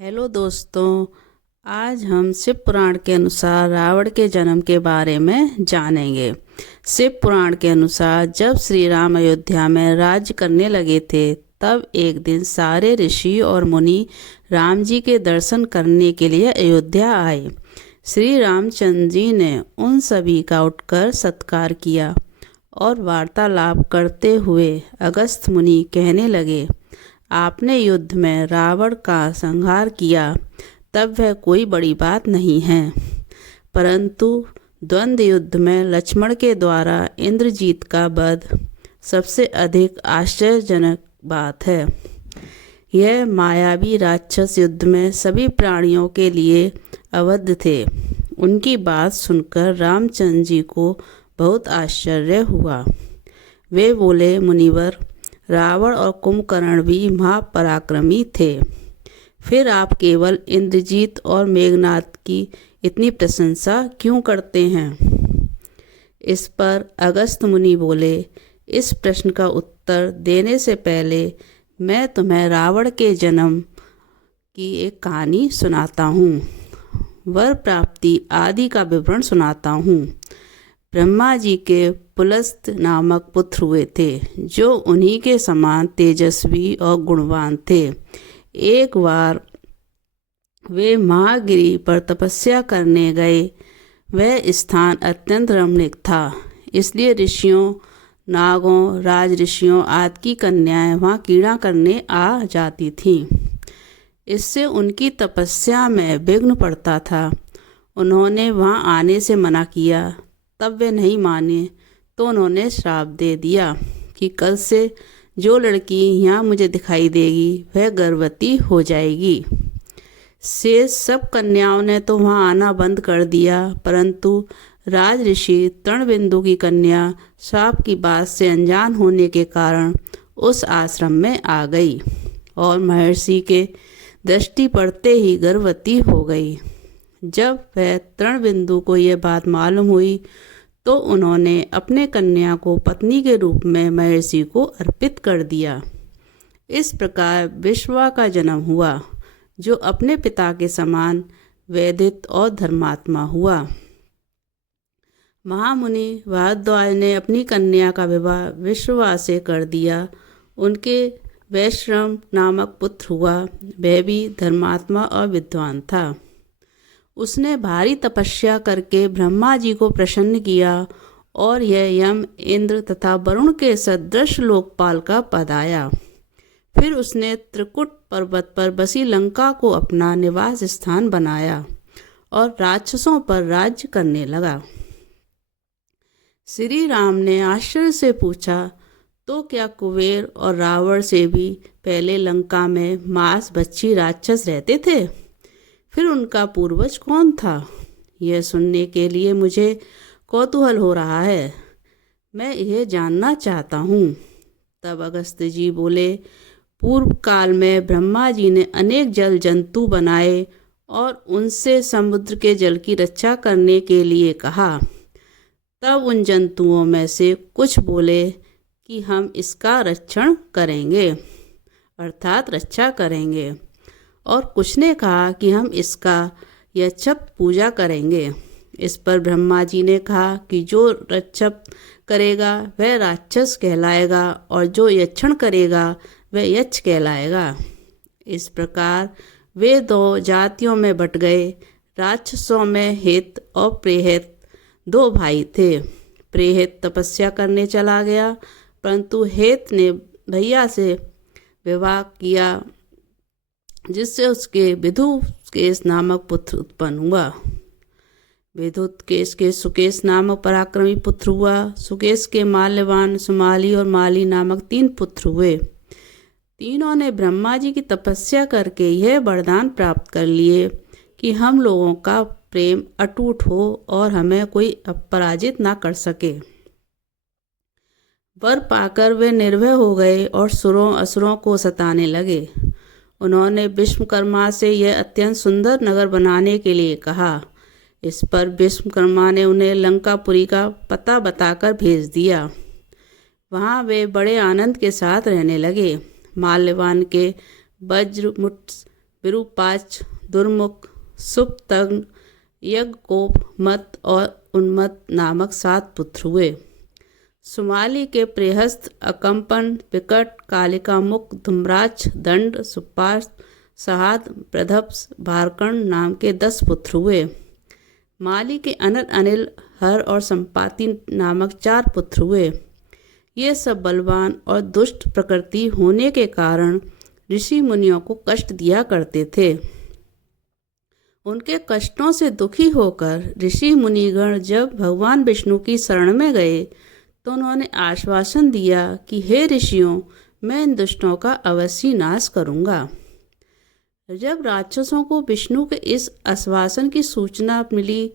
Hello दोस्तों। आज हम शिव पुराण के अनुसार रावण के जन्म के बारे में जानेंगे। शिव पुराण के अनुसार जब श्री राम अयोध्या में राज्य करने लगे थे तब एक दिन सारे ऋषि और मुनि राम जी के दर्शन करने के लिए अयोध्या आए। श्री रामचंद्र जी ने उन सभी का उठकर सत्कार किया और वार्तालाप करते हुए अगस्त्य मुनि कहने लगे, आपने युद्ध में रावण का संहार किया तब वह कोई बड़ी बात नहीं है, परंतु द्वंद्व युद्ध में लक्ष्मण के द्वारा इंद्रजीत का वध सबसे अधिक आश्चर्यजनक बात है। यह मायावी राक्षस युद्ध में सभी प्राणियों के लिए अवध थे। उनकी बात सुनकर रामचंद्र जी को बहुत आश्चर्य हुआ। वे बोले, मुनिवर, रावण और कुंभकर्ण भी महापराक्रमी थे, फिर आप केवल इंद्रजीत और मेघनाद की इतनी प्रशंसा क्यों करते हैं? इस पर अगस्त्य मुनि बोले, इस प्रश्न का उत्तर देने से पहले मैं तुम्हें रावण के जन्म की एक कहानी सुनाता हूँ। वर प्राप्ति आदि का विवरण सुनाता हूँ। ब्रह्मा जी के पुलस्त्य नामक पुत्र हुए थे, जो उन्हीं के समान तेजस्वी और गुणवान थे। एक बार वे महागिरी पर तपस्या करने गए। वह स्थान अत्यंत रमणीक था, इसलिए ऋषियों, नागों, राज ऋषियों आदि की कन्याएं वहाँ क्रीड़ा करने आ जाती थीं। इससे उनकी तपस्या में विघ्न पड़ता था। उन्होंने वहाँ आने से मना किया, तब वे नहीं माने तो उन्होंने श्राप दे दिया कि कल से जो लड़की यहाँ मुझे दिखाई देगी वह गर्भवती हो जाएगी। शेष सब कन्याओं ने तो वहाँ आना बंद कर दिया, परंतु राज ऋषि तृणबिंदु की कन्या श्राप की बात से अनजान होने के कारण उस आश्रम में आ गई और महर्षि के दृष्टि पड़ते ही गर्भवती हो गई। जब वह तृणबिंदु को यह बात मालूम हुई तो उन्होंने अपने कन्या को पत्नी के रूप में महर्षि को अर्पित कर दिया। इस प्रकार विश्वा का जन्म हुआ, जो अपने पिता के समान वैदिक और धर्मात्मा हुआ। महामुनि भारद्वाज ने अपनी कन्या का विवाह विश्वा से कर दिया। उनके वैश्रम नामक पुत्र हुआ। वह भी धर्मात्मा और विद्वान था। उसने भारी तपस्या करके ब्रह्मा जी को प्रसन्न किया और यह यम, इंद्र तथा वरुण के सदृश लोकपाल का पद आया। फिर उसने त्रिकुट पर्वत पर बसी लंका को अपना निवास स्थान बनाया और राक्षसों पर राज्य करने लगा। श्री राम ने आश्चर्य से पूछा, तो क्या कुबेर और रावण से भी पहले लंका में मांस भक्षी राक्षस रहते थे? फिर उनका पूर्वज कौन था? यह सुनने के लिए मुझे कौतूहल हो रहा है। मैं यह जानना चाहता हूँ। तब अगस्त्य जी बोले, पूर्व काल में ब्रह्मा जी ने अनेक जल जंतु बनाए और उनसे समुद्र के जल की रक्षा करने के लिए कहा। तब उन जंतुओं में से कुछ बोले कि हम इसका रक्षण करेंगे, अर्थात रक्षा करेंगे, और कुछ ने कहा कि हम इसका यक्षप पूजा करेंगे। इस पर ब्रह्मा जी ने कहा कि जो रक्षप करेगा वह राक्षस कहलाएगा और जो यक्षण करेगा वह यक्ष कहलाएगा। इस प्रकार वे दो जातियों में बट गए। राक्षसों में हेत और प्रेहित दो भाई थे। प्रेहित तपस्या करने चला गया, परंतु हेत ने भैया से विवाह किया, जिससे उसके विदुकेश नामक पुत्र उत्पन्न हुआ। विदुकेश के सुकेश नामक पराक्रमी पुत्र हुआ। सुकेश के माल्यवान, सुमाली और माली नामक 3 पुत्र हुए। तीनों ने ब्रह्मा जी की तपस्या करके यह वरदान प्राप्त कर लिए कि हम लोगों का प्रेम अटूट हो और हमें कोई अपराजित ना कर सके। वर पाकर वे निर्भय हो गए और सुरों असुरों को सताने लगे। उन्होंने विश्वकर्मा से यह अत्यंत सुंदर नगर बनाने के लिए कहा। इस पर विश्वकर्मा ने उन्हें लंकापुरी का पता बताकर भेज दिया। वहाँ वे बड़े आनंद के साथ रहने लगे। माल्यवान के वज्र मुठ विरूपाक्ष, दुर्मुख, सुप्तंग, यज्ञकोप, मत और उन्मत्त नामक 7 पुत्र हुए। सुमाली के प्रेहस्थ, अकंपन, विकट, कालिकामुख, धूम्राक्ष, दंड, सुपार्श, सहाद, प्रधप्स, भारकर्ण नाम के 10 पुत्र हुए। माली के अनल, अनिल, हर और संपाति नामक 4 पुत्र हुए। ये सब बलवान और दुष्ट प्रकृति होने के कारण ऋषि मुनियों को कष्ट दिया करते थे। उनके कष्टों से दुखी होकर ऋषि मुनिगण जब भगवान विष्णु की शरण में गए तो उन्होंने आश्वासन दिया कि हे ऋषियों, मैं इन दुष्टों का अवश्य नाश करूंगा। जब राक्षसों को विष्णु के इस आश्वासन की सूचना मिली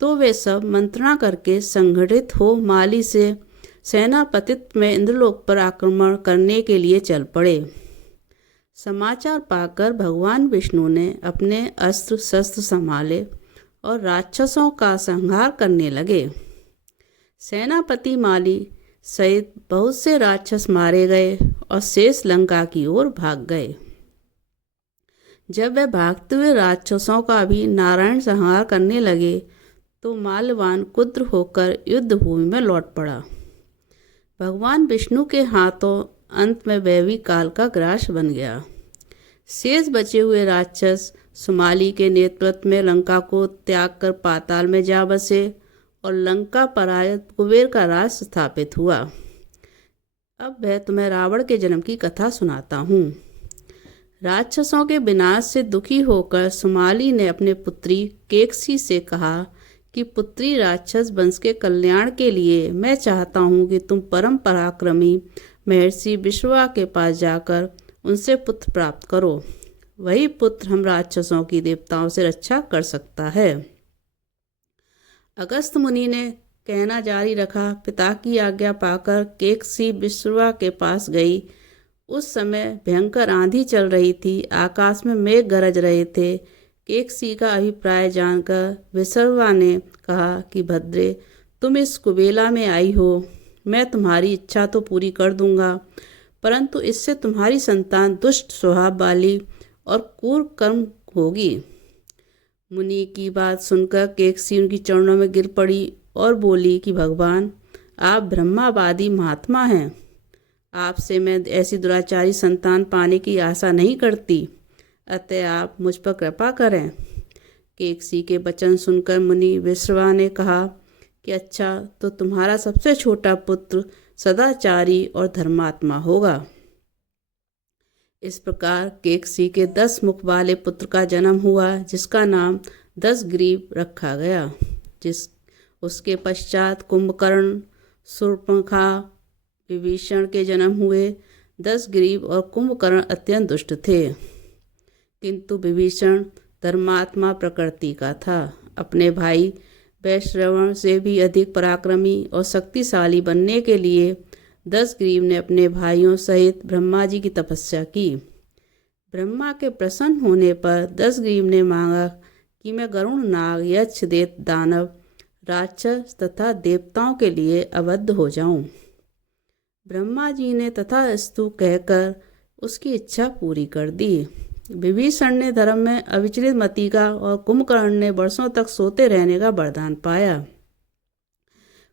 तो वे सब मंत्रणा करके संगठित हो माली से सेनापतित्व में इंद्रलोक पर आक्रमण करने के लिए चल पड़े। समाचार पाकर भगवान विष्णु ने अपने अस्त्र शस्त्र संभाले और राक्षसों का संहार करने लगे। सेनापति माली सहित बहुत से राक्षस मारे गए और शेष लंका की ओर भाग गए। जब वे भागते हुए राक्षसों का भी नारायण संहार करने लगे तो माल्यवान कुद्र होकर युद्ध भूमि में लौट पड़ा। भगवान विष्णु के हाथों अंत में वैवी काल का ग्रास बन गया। शेष बचे हुए राक्षस सुमाली के नेतृत्व में लंका को त्याग कर पाताल में जा बसे और लंका परायत कुबेर का राज स्थापित हुआ। अब मैं तुम्हें रावण के जन्म की कथा सुनाता हूँ। राक्षसों के विनाश से दुखी होकर सुमाली ने अपने पुत्री केकसी से कहा कि पुत्री, राक्षस वंश के कल्याण के लिए मैं चाहता हूँ कि तुम परम पराक्रमी महर्षि विश्रवा के पास जाकर उनसे पुत्र प्राप्त करो। वही पुत्र हम राक्षसों की देवताओं से रक्षा कर सकता है। अगस्त मुनि ने कहना जारी रखा। पिता की आज्ञा पाकर केकसी विश्रवा के पास गई। उस समय भयंकर आंधी चल रही थी, आकाश में मेघ गरज रहे थे। केकसी का अभिप्राय जानकर विश्रवा ने कहा कि भद्रे, तुम इस कुबेला में आई हो, मैं तुम्हारी इच्छा तो पूरी कर दूंगा, परंतु इससे तुम्हारी संतान दुष्ट स्वभाव वाली और क्रूर कर्म होगी। मुनि की बात सुनकर केकसी उनकी चरणों में गिर पड़ी और बोली कि भगवान, आप ब्रह्मावादी महात्मा हैं, आपसे मैं ऐसी दुराचारी संतान पाने की आशा नहीं करती, अतः आप मुझ पर कृपा करें। केकसी के वचन सुनकर मुनि विश्रवा ने कहा कि अच्छा, तो तुम्हारा सबसे छोटा पुत्र सदाचारी और धर्मात्मा होगा। इस प्रकार केकसी के 10 मुख वाले पुत्र का जन्म हुआ, जिसका नाम 10 ग्रीव रखा गया। उसके पश्चात कुंभकर्ण, शूर्पणखा, विभीषण के जन्म हुए। 10 ग्रीव और कुंभकर्ण अत्यंत दुष्ट थे, किंतु विभीषण धर्मात्मा प्रकृति का था। अपने भाई वैश्रवण से भी अधिक पराक्रमी और शक्तिशाली बनने के लिए 10 ग्रीव ने अपने भाइयों सहित ब्रह्मा जी की तपस्या की। ब्रह्मा के प्रसन्न होने पर 10 ग्रीव ने मांगा कि मैं गरुण, नाग, यक्ष, दैत्य, दानव, राक्षस तथा देवताओं के लिए अवध हो जाऊं। ब्रह्मा जी ने तथास्तु कहकर उसकी इच्छा पूरी कर दी। विभीषण ने धर्म में अविचलित मति का और कुंभकर्ण ने वर्षों तक सोते रहने का वरदान पाया।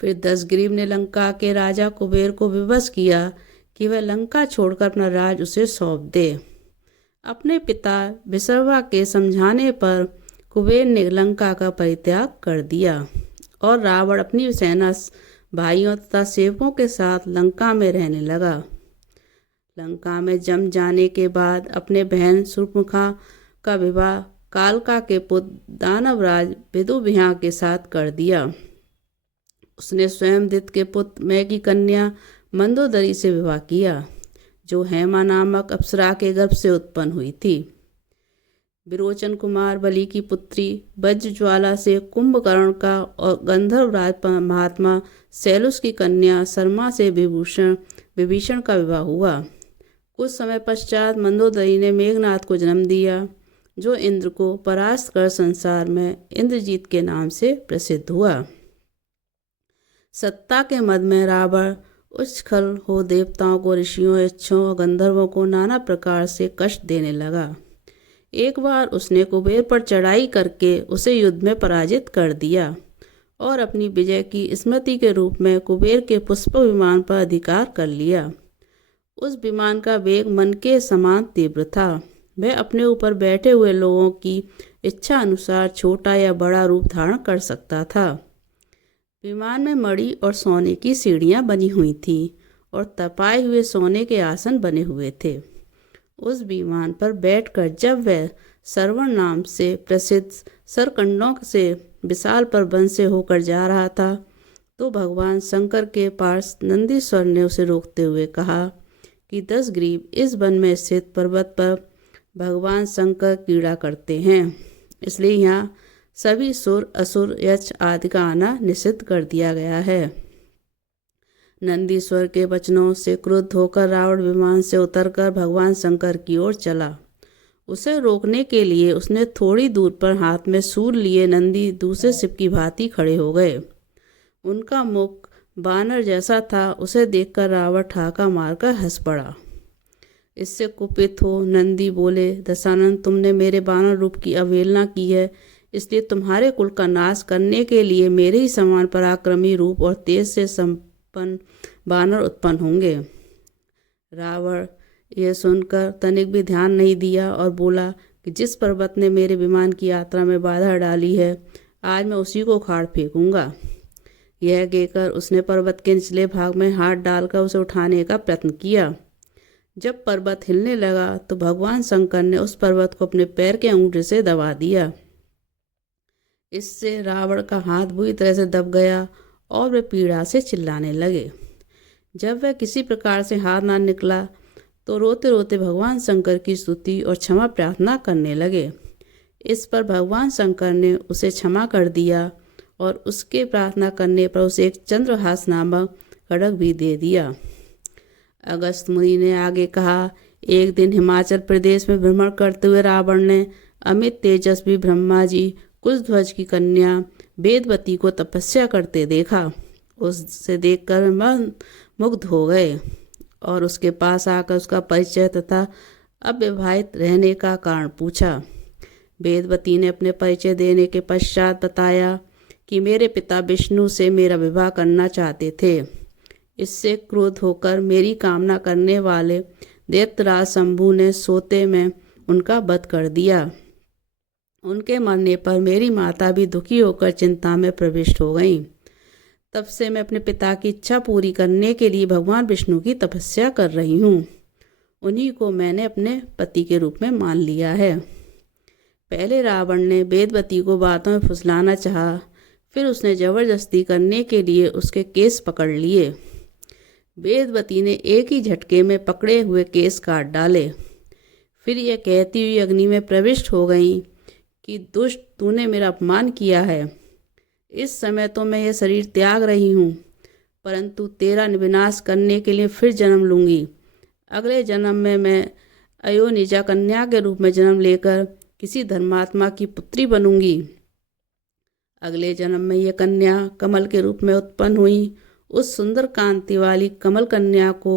फिर 10 ग्रीव ने लंका के राजा कुबेर को विवश किया कि वह लंका छोड़कर अपना राज उसे सौंप दे। अपने पिता विश्रवा के समझाने पर कुबेर ने लंका का परित्याग कर दिया और रावण अपनी सेना, भाइयों तथा सेवकों के साथ लंका में रहने लगा। लंका में जम जाने के बाद अपने बहन शूर्पणखा का विवाह कालका के पुत्र दानवराज विदुभिया के साथ कर दिया। उसने स्वयं दित्य के पुत्र मय की कन्या मंदोदरी से विवाह किया, जो हेमा नामक अप्सरा के गर्भ से उत्पन्न हुई थी। विरोचन कुमार बलि की पुत्री वज्रज्वाला से कुंभकर्ण का और गंधर्वराज महात्मा शैलुष की कन्या शर्मा से विभीषण का विवाह हुआ। कुछ समय पश्चात मंदोदरी ने मेघनाथ को जन्म दिया, जो इंद्र को परास्त कर संसार में इंद्रजीत के नाम से प्रसिद्ध हुआ। सत्ता के मद में रावण उच्छृंखल हो देवताओं को, ऋषियों, यक्षों और गंधर्वों को नाना प्रकार से कष्ट देने लगा। एक बार उसने कुबेर पर चढ़ाई करके उसे युद्ध में पराजित कर दिया और अपनी विजय की स्मृति के रूप में कुबेर के पुष्प विमान पर अधिकार कर लिया। उस विमान का वेग मन के समान तीव्र था। वह अपने ऊपर बैठे हुए लोगों की इच्छा अनुसार छोटा या बड़ा रूप धारण कर सकता था। विमान में मणि और सोने की सीढ़ियाँ बनी हुई थीं और तपाए हुए सोने के आसन बने हुए थे। उस विमान पर बैठकर जब वह श्रवण नाम से प्रसिद्ध सरकंडों से विशाल पर्वत से होकर जा रहा था तो भगवान शंकर के पास नंदीश्वर ने उसे रोकते हुए कहा कि 10 ग्रीव इस वन में स्थित पर्वत पर भगवान शंकर क्रीड़ा करते हैं, इसलिए यहाँ सभी सुर असुर यक्ष आदि का आना निषिद्ध कर दिया गया है। नंदीश्वर के वचनों से क्रुद्ध होकर रावण विमान से उतरकर भगवान शंकर की ओर चला। उसे रोकने के लिए उसने थोड़ी दूर पर हाथ में सूल लिए नंदी दूसरे शिव की भांति खड़े हो गए। उनका मुख बानर जैसा था। उसे देखकर रावण ठाका मारकर हंस पड़ा। इससे कुपित हो नंदी बोले, दशानन, तुमने मेरे बानर रूप की अवहेलना की है, इसलिए तुम्हारे कुल का नाश करने के लिए मेरे ही समान पराक्रमी रूप और तेज से संपन्न बानर उत्पन्न होंगे। रावण यह सुनकर तनिक भी ध्यान नहीं दिया और बोला कि जिस पर्वत ने मेरे विमान की यात्रा में बाधा डाली है, आज मैं उसी को उखाड़ फेंकूंगा। यह कहकर उसने पर्वत के निचले भाग में हाथ डालकर उसे उठाने का प्रयत्न किया। जब पर्वत हिलने लगा तो भगवान शंकर ने उस पर्वत को अपने पैर के अंगूठे से दबा दिया। इससे रावण का हाथ बुरी तरह से दब गया और वे पीड़ा से चिल्लाने लगे। जब वह किसी प्रकार से हाथ ना निकला तो रोते रोते भगवान शंकर की स्तुति और क्षमा प्रार्थना करने लगे। इस पर भगवान शंकर ने उसे क्षमा कर दिया और उसके प्रार्थना करने पर उसे एक चंद्रहास नामक खड्ग भी दे दिया। अगस्त मुनि ने आगे कहा, एक दिन हिमाचल प्रदेश में भ्रमण करते हुए रावण ने अमित तेजस्वी ब्रह्मा जी कुशध्वज की कन्या वेदवती को तपस्या करते देखा। उससे देखकर मन मुग्ध हो गए और उसके पास आकर उसका परिचय तथा अविवाहित रहने का कारण पूछा। वेदवती ने अपने परिचय देने के पश्चात बताया कि मेरे पिता विष्णु से मेरा विवाह करना चाहते थे। इससे क्रोध होकर मेरी कामना करने वाले दैत्यराज शंभु ने सोते में उनका वध कर दिया। उनके मरने पर मेरी माता भी दुखी होकर चिंता में प्रविष्ट हो गईं। तब से मैं अपने पिता की इच्छा पूरी करने के लिए भगवान विष्णु की तपस्या कर रही हूँ। उन्हीं को मैंने अपने पति के रूप में मान लिया है। पहले रावण ने वेदवती को बातों में फुसलाना चाहा, फिर उसने जबरदस्ती करने के लिए उसके केस पकड़ लिए। वेदवती ने एक ही झटके में पकड़े हुए केस काट डाले। फिर यह कहती हुई अग्नि में प्रविष्ट हो गई कि दुष्ट, तूने मेरा अपमान किया है। इस समय तो मैं यह शरीर त्याग रही हूँ, परंतु तेरा विनाश करने के लिए फिर जन्म लूँगी। अगले जन्म में मैं अयोनिजा कन्या के रूप में जन्म लेकर किसी धर्मात्मा की पुत्री बनूंगी। अगले जन्म में यह कन्या कमल के रूप में उत्पन्न हुई। उस सुंदर कांति वाली कमल कन्या को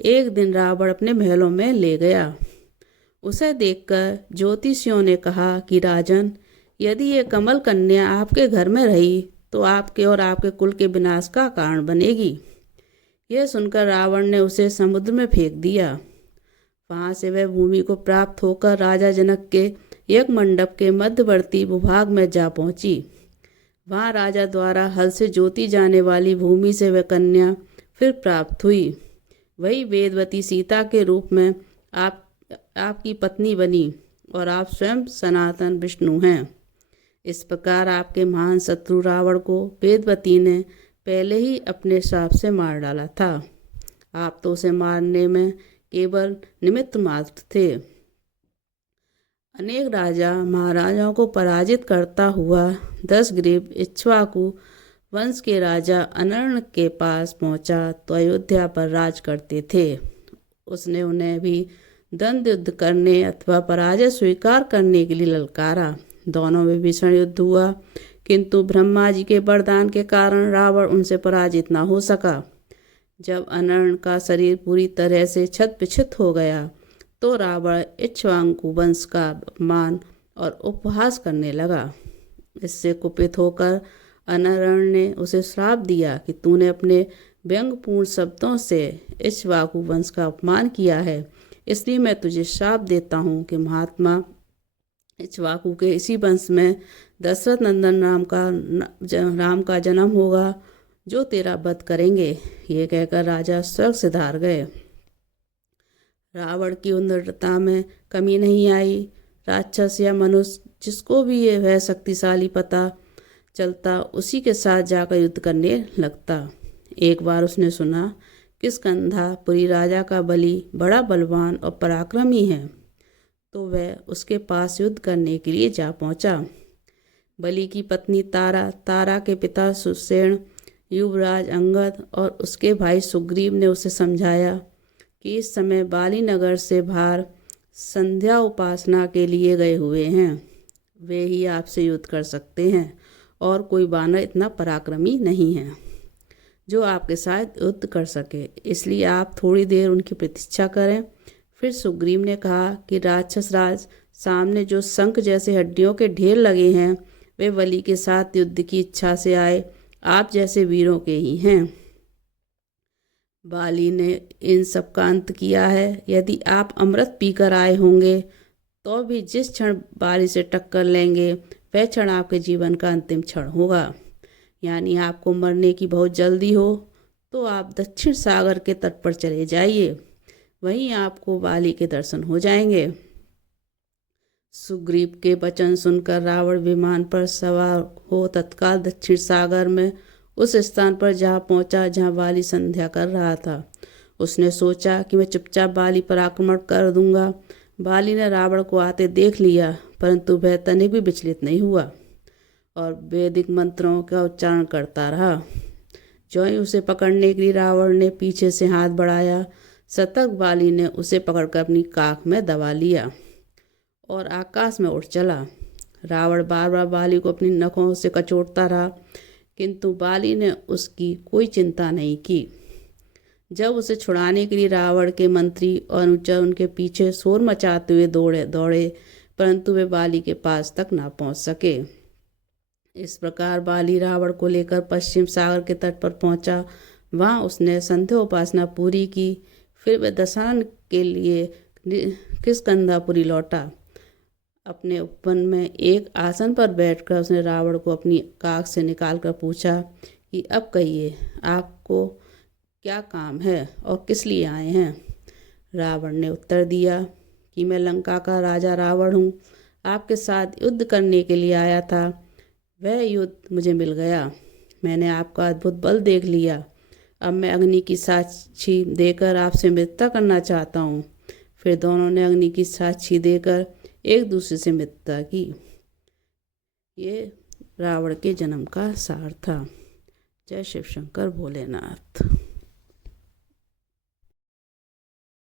एक दिन रावण अपने महलों में ले गया। उसे देखकर ज्योतिषियों ने कहा कि राजन, यदि ये कमल कन्या आपके घर में रही तो आपके और आपके कुल के विनाश का कारण बनेगी। यह सुनकर रावण ने उसे समुद्र में फेंक दिया। वहाँ से वह भूमि को प्राप्त होकर राजा जनक के यज्ञ मंडप के मध्यवर्ती भूभाग में जा पहुँची। वहाँ राजा द्वारा हल से जोती जाने वाली भूमि से वह कन्या फिर प्राप्त हुई। वही वेदवती सीता के रूप में आपकी पत्नी बनी और आप स्वयं सनातन विष्णु हैं। इस प्रकार आपके महान शत्रु रावण को वेदवती ने पहले ही अपने श्राप से मार डाला था। आप तो उसे मारने में केवल निमित्त मात्र थे। अनेक राजा महाराजाओं को पराजित करता हुआ 10 ग्रीव इक्ष्वाकु वंश के राजा अनर्ण के पास पहुंचा तो अयोध्या पर राज करते थे। उसने उन्हें भी द्वंद्व युद्ध करने अथवा पराजय स्वीकार करने के लिए ललकारा। दोनों में भीषण युद्ध हुआ, किंतु ब्रह्मा जी के वरदान के कारण रावण उनसे पराजित न हो सका। जब अनर्ण का शरीर पूरी तरह से छत विक्षत हो गया तो रावण इक्ष्वाकु वंश का अपमान और उपहास करने लगा। इससे कुपित होकर अनरण ने उसे श्राप दिया कि तूने अपने व्यंग्यपूर्ण शब्दों से इक्ष्वाकु वंश का अपमान किया है, इसलिए मैं तुझे श्राप देता हूँ कि महात्मा इक्ष्वाकु के इसी वंश में दशरथ नंदन राम का जन्म होगा, जो तेरा वध करेंगे। ये कहकर राजा स्वर्ग से धार गए। रावण की उन्नतता में कमी नहीं आई। राक्षस या मनुष्य जिसको भी ये वह शक्तिशाली पता चलता, उसी के साथ जाकर युद्ध करने लगता। एक बार उसने सुना किष्किंधापुरी राजा का बलि बड़ा बलवान और पराक्रमी है, तो वह उसके पास युद्ध करने के लिए जा पहुंचा। बलि की पत्नी तारा, तारा के पिता सुषेण, युवराज अंगद और उसके भाई सुग्रीव ने उसे समझाया कि इस समय बाली नगर से बाहर संध्या उपासना के लिए गए हुए हैं। वे ही आपसे युद्ध कर सकते हैं और कोई वानर इतना पराक्रमी नहीं है जो आपके साथ युद्ध कर सके, इसलिए आप थोड़ी देर उनकी प्रतीक्षा करें। फिर सुग्रीव ने कहा कि राक्षस राज, सामने जो शंख जैसे हड्डियों के ढेर लगे हैं, वे बलि के साथ युद्ध की इच्छा से आए आप जैसे वीरों के ही हैं। बाली ने इन सब का अंत किया है। यदि आप अमृत पीकर आए होंगे तो भी जिस क्षण बाली से टक्कर लेंगे, वह क्षण आपके जीवन का अंतिम क्षण होगा। यानी आपको मरने की बहुत जल्दी हो तो आप दक्षिण सागर के तट पर चले जाइए, वहीं आपको बाली के दर्शन हो जाएंगे। सुग्रीव के वचन सुनकर रावण विमान पर सवार हो तत्काल दक्षिण सागर में उस स्थान पर जा पहुंचा जहां बाली संध्या कर रहा था। उसने सोचा कि मैं चुपचाप बाली पर आक्रमण कर दूंगा। बाली ने रावण को आते देख लिया, परंतु वह तनिक भी विचलित नहीं हुआ और वैदिक मंत्रों का उच्चारण करता रहा। जो ही उसे पकड़ने के लिए रावण ने पीछे से हाथ बढ़ाया, सतर्क बाली ने उसे पकड़कर अपनी काख में दबा लिया और आकाश में उड़ चला। रावण बार बार बाली को अपनी नखों से कचोटता रहा, किंतु बाली ने उसकी कोई चिंता नहीं की। जब उसे छुड़ाने के लिए रावण के मंत्री और अनुचर उनके पीछे शोर मचाते हुए दौड़े, परंतु वे बाली के पास तक ना पहुंच सके। इस प्रकार बाली रावण को लेकर पश्चिम सागर के तट पर पहुंचा। वहां उसने संध्या उपासना पूरी की। फिर वह दशान के लिए किष्किंधापुरी लौटा। अपने उपवन में एक आसन पर बैठकर उसने रावण को अपनी काख से निकालकर पूछा कि अब कहिए, आपको क्या काम है और किस लिए आए हैं। रावण ने उत्तर दिया कि मैं लंका का राजा रावण हूँ, आपके साथ युद्ध करने के लिए आया था। वह युद्ध मुझे मिल गया। मैंने आपका अद्भुत बल देख लिया। अब मैं अग्नि की साक्षी देकर आपसे मित्रता करना चाहता हूँ। फिर दोनों ने अग्नि की साक्षी देकर एक दूसरे से मित्रता की। ये रावण के जन्म का सार था। जय शिव शंकर भोलेनाथ।